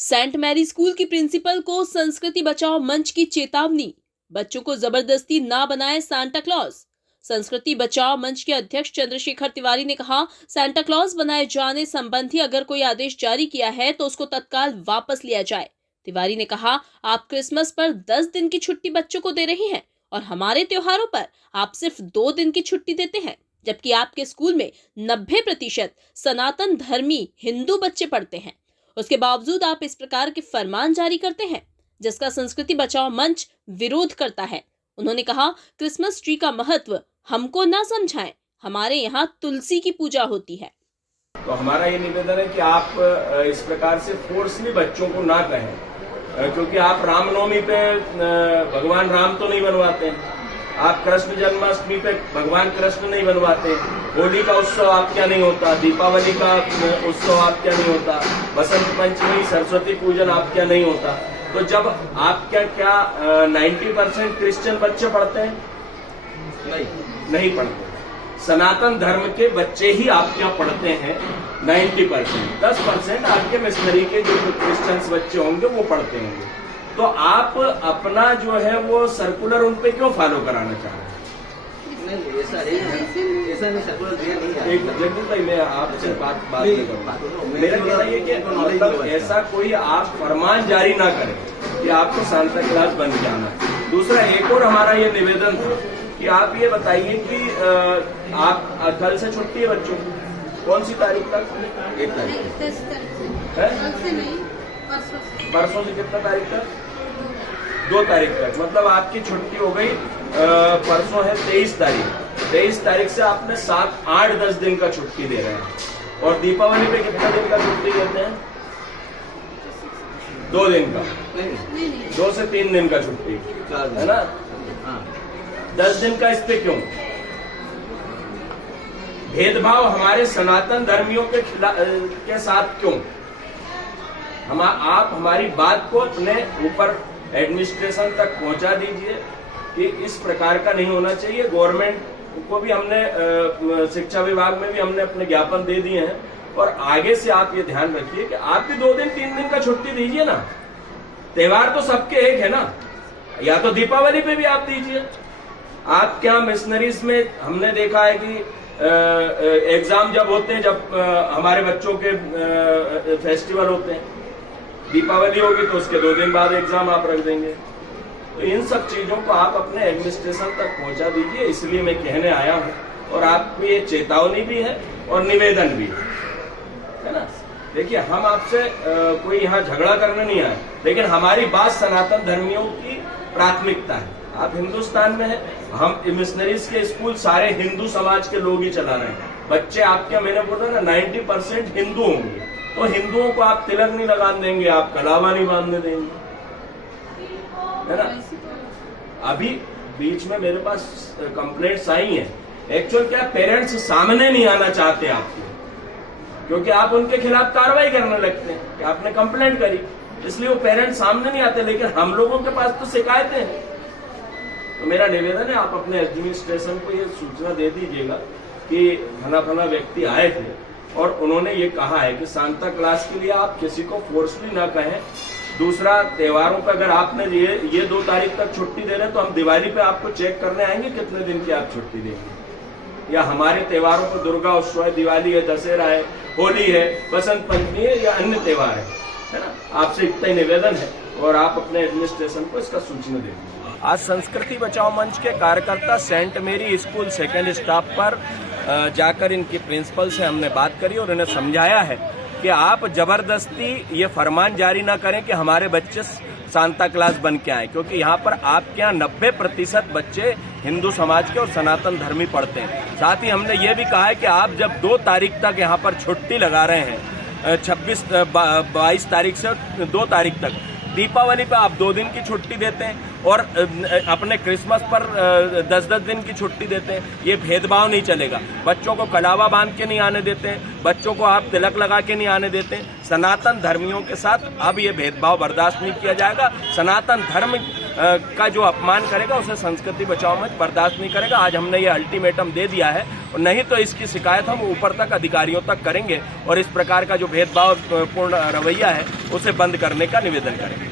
Saint Mary school की principal को संस्कृति बचाओ मंच की चेतावनी। बच्चों को जबरदस्ती ना बनाए सांता क्लॉज। संस्कृति बचाओ मंच के अध्यक्ष चंद्रशेखर तिवारी ने कहा, सांता क्लॉज बनाए जाने संबंधी अगर कोई आदेश जारी किया है तो उसको तत्काल वापस लिया जाए। तिवारी ने कहा, आप क्रिसमस पर 10 दिन की छुट्टी बच्चों को दे रहे हैं और हमारे त्योहारों पर आप सिर्फ 2 दिन की छुट्टी देते हैं, जबकि आपके स्कूल में 90% सनातन धर्मी हिंदू बच्चे पढ़ते हैं। उसके बावजूद आप इस प्रकार के फरमान जारी करते हैं, जिसका संस्कृति बचाओ मंच विरोध करता है। उन्होंने कहा, क्रिसमस ट्री का महत्व हमको ना समझाएं, हमारे यहाँ तुलसी की पूजा होती है। तो हमारा ये निवेदन है कि आप इस प्रकार से फोर्सली बच्चों को ना कहें, क्योंकि आप रामनवमी पे भगवान राम तो नहीं बनवाते हैं, आप कृष्ण जन्माष्टमी पे भगवान कृष्ण नहीं बनवाते, होली का उत्सव आप क्या नहीं होता, दीपावली का उत्सव आप क्या नहीं होता, बसंत पंचमी सरस्वती पूजन आप क्या नहीं होता। तो जब आप क्या 90% क्रिश्चियन बच्चे पढ़ते हैं? नहीं पढ़ते। सनातन धर्म के बच्चे ही आप क्या पढ़ते हैं? 90%। 10% आपके मिशनरी के जो क्रिश्चियंस बच्चे होंगे वो पढ़ते होंगे। तो आप अपना जो है वो सर्कुलर उन पे क्यों फॉलो कराना चाह रहे हैं? नहीं, ऐसा नहीं, सर्कुलर नहीं है। एक जगदीश भाई, मैं आपसे बात करूँ, मेरा कहना ये कि मतलब ऐसा कोई आप फरमान जारी ना करें कि आपको सांता क्लॉज बन जाना है। दूसरा, एक और हमारा ये निवेदन था कि आप ये बताइए कि आप कल से छुट्टी है बच्चों की, कौन सी तारीख तक? 1 तारीख परसों से कितना तारीख तक? 2 तारीख तक। मतलब आपकी छुट्टी हो गई, परसों है 23 तारीख। 23 तारीख से आपने 7, 8, 10 दिन का छुट्टी दे रहे हैं। और दीपावली पे कितना दिन का छुट्टी देते हैं? 2 दिन का, 2 से 3 दिन का छुट्टी है ना। 10 दिन का इस पे क्यों? भेदभाव हमारे सनातन धर्मियों के साथ क्यों? आप हमारी बात को अपने ऊपर एडमिनिस्ट्रेशन तक पहुंचा दीजिए कि इस प्रकार का नहीं होना चाहिए। गवर्नमेंट को भी हमने, शिक्षा विभाग में भी हमने अपने ज्ञापन दे दिए हैं। और आगे से आप ये ध्यान रखिए कि आप भी 2 दिन 3 दिन का छुट्टी दीजिए ना। त्योहार तो सबके एक है ना, या तो दीपावली पे भी आप दीजिए। आप क्या मिशनरीज में हमने देखा है कि एग्जाम जब होते हैं, जब हमारे बच्चों के फेस्टिवल होते हैं, दीपावली होगी तो उसके 2 दिन बाद एग्जाम आप रख देंगे। तो इन सब चीजों को आप अपने एडमिनिस्ट्रेशन तक पहुंचा दीजिए, इसलिए मैं कहने आया हूं। और आपको ये चेतावनी भी है और निवेदन भी है ना। देखिए, हम आपसे कोई यहाँ झगड़ा करने नहीं आए, लेकिन हमारी बात सनातन धर्मियों की प्राथमिकता है। आप हिंदुस्तान में हैं, हम मिशनरीज के स्कूल सारे हिंदू समाज के लोग ही चला रहे हैं। बच्चे आपके, मैंने बोला ना, 90% हिंदू होंगे। तो हिंदुओं को आप तिलक नहीं लगा देंगे, आप कलावा नहीं बांधने देंगे, है ना। अभी बीच में मेरे पास कंप्लेंट्स आई हैं। एक्चुअल क्या, पेरेंट्स सामने नहीं आना चाहते आपके, क्योंकि आप उनके खिलाफ कार्रवाई करने लगते हैं कि आपने कंप्लेंट करी, इसलिए वो पेरेंट्स सामने नहीं आते। लेकिन हम लोगों के पास तो शिकायतें हैं। तो मेरा निवेदन है, आप अपने एडमिनिस्ट्रेशन को ये सूचना दे दीजिएगा कि फला व्यक्ति आए थे और उन्होंने ये कहा है कि सांता क्लॉज के लिए आप किसी को फोर्सली ना कहें। दूसरा, त्योहारों पर अगर आपने ये 2 तारीख तक छुट्टी दे रहे हैं, तो हम दिवाली पे आपको चेक करने आएंगे कितने दिन की आप छुट्टी देंगे। या हमारे त्योहारों पर दुर्गा उत्सव है, दिवाली है, दशहरा है, होली है, बसंत पंचमी है या अन्य त्योहार है ना। आपसे इतना ही निवेदन है और आप अपने एडमिनिस्ट्रेशन को इसका सूचना दे दीजिए। आज संस्कृति बचाओ मंच के कार्यकर्ता सेंट मेरी स्कूल सेकेंड स्टाफ पर जाकर इनकी प्रिंसिपल से हमने बात करी और इन्हें समझाया है कि आप जबरदस्ती ये फरमान जारी ना करें कि हमारे बच्चे सांता क्लॉज बन के आए, क्योंकि यहाँ पर आपके यहाँ 90% बच्चे हिंदू समाज के और सनातन धर्मी पढ़ते हैं। साथ ही हमने ये भी कहा है कि आप जब 2 तारीख तक यहाँ पर छुट्टी लगा रहे हैं, 22 तारीख से 2 तारीख तक, दीपावली पे आप 2 दिन की छुट्टी देते हैं और अपने क्रिसमस पर 10-10 दिन की छुट्टी देते हैं। ये भेदभाव नहीं चलेगा। बच्चों को कलावा बांध के नहीं आने देते हैं, बच्चों को आप तिलक लगा के नहीं आने देते हैं। सनातन धर्मियों के साथ अब ये भेदभाव बर्दाश्त नहीं किया जाएगा। सनातन धर्म का जो अपमान करेगा उसे संस्कृति बचाओ मंच बर्दाश्त नहीं करेगा। आज हमने ये अल्टीमेटम दे दिया है और नहीं तो इसकी शिकायत हम ऊपर तक अधिकारियों तक करेंगे और इस प्रकार का जो भेदभाव पूर्ण रवैया है उसे बंद करने का निवेदन करेंगे।